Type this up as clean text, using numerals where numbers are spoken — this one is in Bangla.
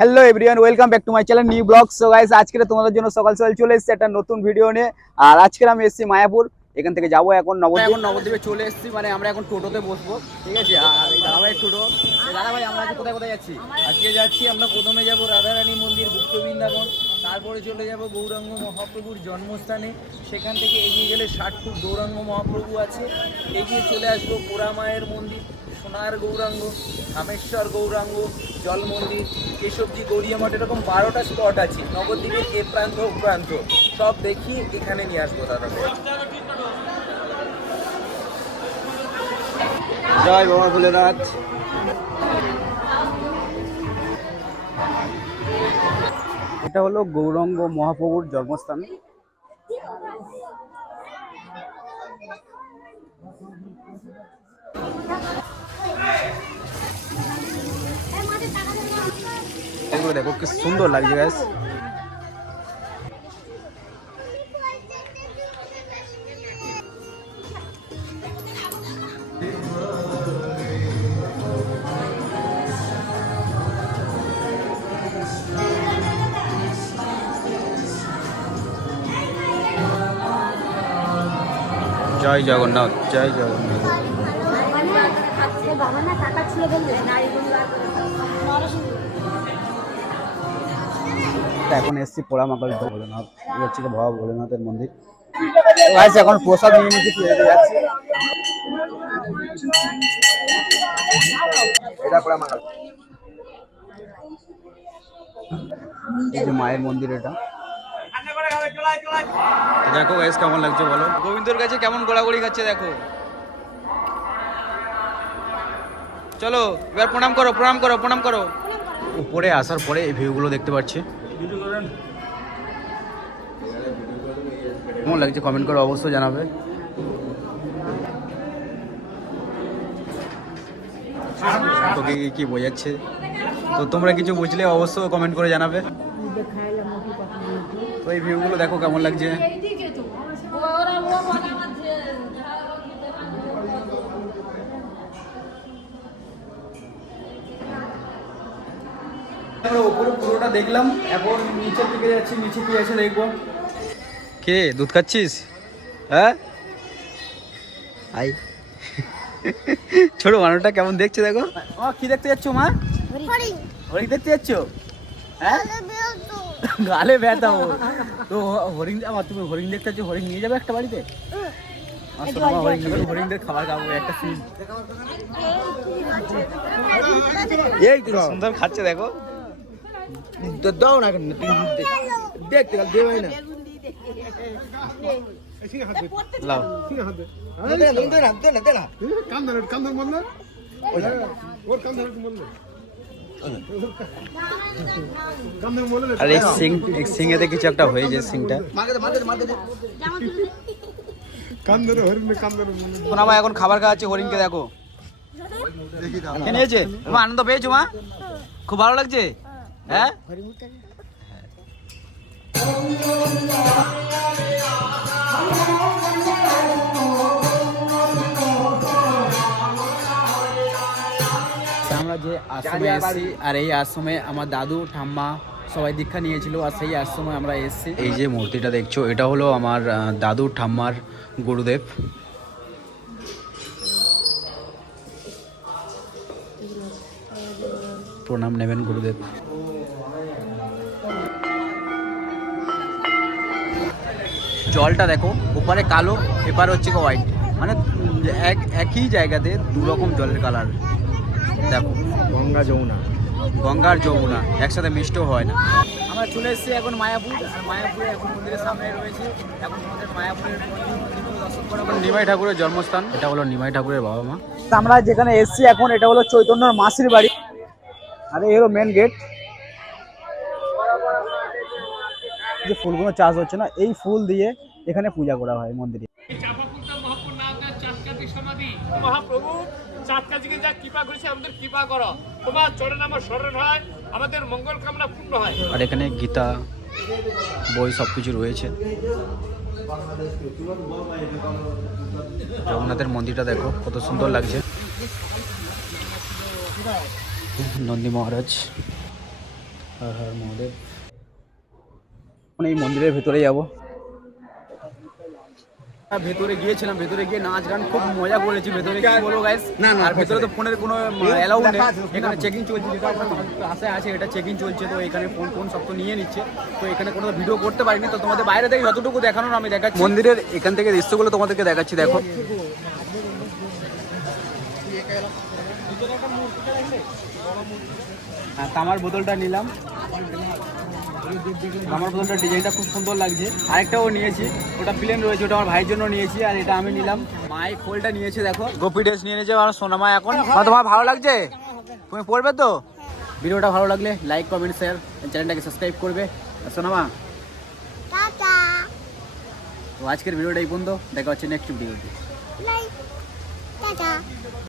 Hello everyone, welcome back to my channel new blog. So guys, আজকে তোমাদের জন্য সকাল সকাল চলে এসেছি একটা নতুন ভিডিও নিয়ে। আর আজকে আমি এসেছি মায়াপুর। এখান থেকে যাবো এখন নবদ্বীপে চলে এসেছি। মানে আমরা এখন টোটোতে বসবো, ঠিক আছে। আর এই দাদাভাইয়ের টোটো। দাদাভাই, আমরা কোথায় কোথায় যাচ্ছি? আজকে যাচ্ছি আমরা, প্রথমে যাব রাধারানী মন্দির গুপ্ত বৃন্দাবন, তারপরে চলে যাব গৌরাঙ্গ মহাপ্রভুর জন্মস্থানে। সেখান থেকে এগিয়ে গেলে 60 ফুট গৌরাঙ্গ মহাপ্রভু আছে। এগিয়ে চলে আসবো পোড়া মায়ের মন্দির, সোনার গৌরাঙ্গ, রামেশ্বর গৌরাঙ্গ, জল মন্দির, কেশবজি, গৌরিয়া মঠ, এরকম 12টা স্পট আছে নবদ্বীপের এ প্রান্ত ও প্রান্ত। সব দেখিয়ে এখানে নিয়ে আসবো দাদা। জয় বাবা ভোলেনাথ। এটা হলো গৌরাঙ্গ মহাপ্রভুর জন্মস্থান। এগুলো দেখো কি সুন্দর লাগছে গাইস। জয় জগন্নাথ, জয় জগন্নাথ। এখন এসছি পোড়ামাকাল ভোলেনাথ, হচ্ছে বাবা ভোলেনাথের মন্দির। এখন প্রসাদ নিয়ে নিচ্ছি, যাচ্ছি। এটা পোড়ামাকাল, এই যে মায়ের মন্দির। এটা দেখো গাইস, কেমন লাগছে বলো? গোবিন্দর কাছে কেমন গোড়াগড়ি খাচ্ছে দেখো। চলো এবার প্রণাম করো, প্রণাম করো, প্রণাম করো। উপরে আসার পরে এই ভিউগুলো দেখতে পাচ্ছি। কেমন লাগছে কমেন্ট করে অবশ্যই জানাবে। তোকে কি বোঝাচ্ছে? তো তোমরা কিছু বুঝলে অবশ্যই কমেন্ট করে জানাবে। তো এই ভিউগুলো দেখো কেমন লাগছে। আমরা উপরে পুরোটা দেখলাম, এখন নিচের দিকে যাচ্ছি। নিচে কি আছে দেখবো। কে দুধ খাচ্ছিস? হ্যাঁ, আই ছোট মানুষটা কেমন দেখছে দেখো। কি দেখতে যাচ্ছ মা? হরিণ দেখতে যাচ্ছ? হ্যাঁ, গালে ব্যথা। তো হরিণ, আমার তুমি হরিণ দেখতে যাচ্ছ, হরিণ নিয়ে যাবে একটা বাড়িতে? হরিণদের খাবার খাবো একটা সিন। এই তো সুন্দর খাচ্ছে দেখো। দাও না, দেখতে দেবে না। আর এই সিংহেতে কিছু একটা হয়েছে, সিংটা। এখন খাবার খাওয়াচ্ছে হরিণকে, দেখো নিয়েছে। তোমার আনন্দ পেয়েছো মা? খুব ভালো লাগছে? হ্যাঁ, আমরা যে আশ্রমে এসেছি, আর এই আশ্রমে আমার দাদু ঠাম্মা সবাই দীক্ষা নিয়েছিল, আর সেই আশ্রমে আমরা এসেছি। এই যে মূর্তিটা দেখছো, এটা হলো আমার দাদু ঠাম্মার গুরুদেব। প্রণাম নেবেন গুরুদেব। জলটা দেখো, ওপারে কালো, এপারে হচ্ছে হোয়াইট। মানে একই জায়গাতে দু রকম জলের কালার দেখো। গঙ্গা যমুনা, গঙ্গার যমুনা একসাথে মিষ্টও হয় না। আমরা চলে এসেছি এখন মায়াপুর। আর মায়াপুরে এখন মন্দিরের সামনে রয়েছে। এখন আমাদের মায়াপুরের দর্শন করা নিমাই ঠাকুরের জন্মস্থান। এটা হলো নিমাই ঠাকুরের বাবা মা। আমরা যেখানে এসেছি এখন, এটা হলো চৈতন্যর মাসির বাড়ি। আর এই হলো মেন গেট। যে ফুলগুলো চাষ হচ্ছে না, এই ফুল দিয়ে এখানে পূজা করা হয় মন্দিরে। মহাপ্রভু চাঁদকাজিকে যা কৃপা করেছে, আমাদের কৃপা করো, তোমার চরণে আমার শরণ হয়, আমাদের মঙ্গল কামনা পূর্ণ হয়। আর এখানে গীতা বই সবকিছু রয়েছে। জগন্নাথের মন্দিরটা দেখো কত সুন্দর লাগছে। নন্দী মহারাজ। হর হর মহাদেব। এই মন্দিরের ভেতরে যাব। ভেতরে গিয়েছিলাম, ভেতরে গিয়ে নাচ গান খুব মজা করেছি ভেতরে, কি বলবো গাইস। আর ভেতরে তো ফোনের কোনো অ্যালাউ নেই, এখানে চেকিং চলছে, যেটা আপনার আশায় আছে এটা চেকিং চলছে, তো এখানে ফোন সব তো নিয়ে নিচ্ছে, তো এখানে কোনো ভিডিও করতে পারিনি, তো তোমাদের বাইরে থেকে যতটুকু দেখানোর আমি দেখাচ্ছি। মন্দিরের এখান থেকে দৃশ্যগুলো তোমাদেরকে দেখাচ্ছি, দেখো। আর তামার বোতলটা নিলাম, আমার বোতলটার ডিজাইনটা খুব সুন্দর লাগছে। আরেকটাও নিয়েছি, ওটা প্লেন রয়েছে, ওটা আমার ভাইয়ের জন্য নিয়েছি, আর এটা আমি নিলাম। মাই খোলটা নিয়েছে, দেখো গোপি ড্রেস নিয়ে নিয়েছে আমার সোনামা। এখন তোমার ভালো লাগছে, তুমি পড়বে তো? ভিডিওটা ভালো লাগলে লাইক কমেন্ট শেয়ার, চ্যানেলটাকে সাবস্ক্রাইব করবে সোনামা। তো আজকের ভিডিওটা এই পর্যন্ত, দেখা হচ্ছে নেক্সট ভিডিওতে।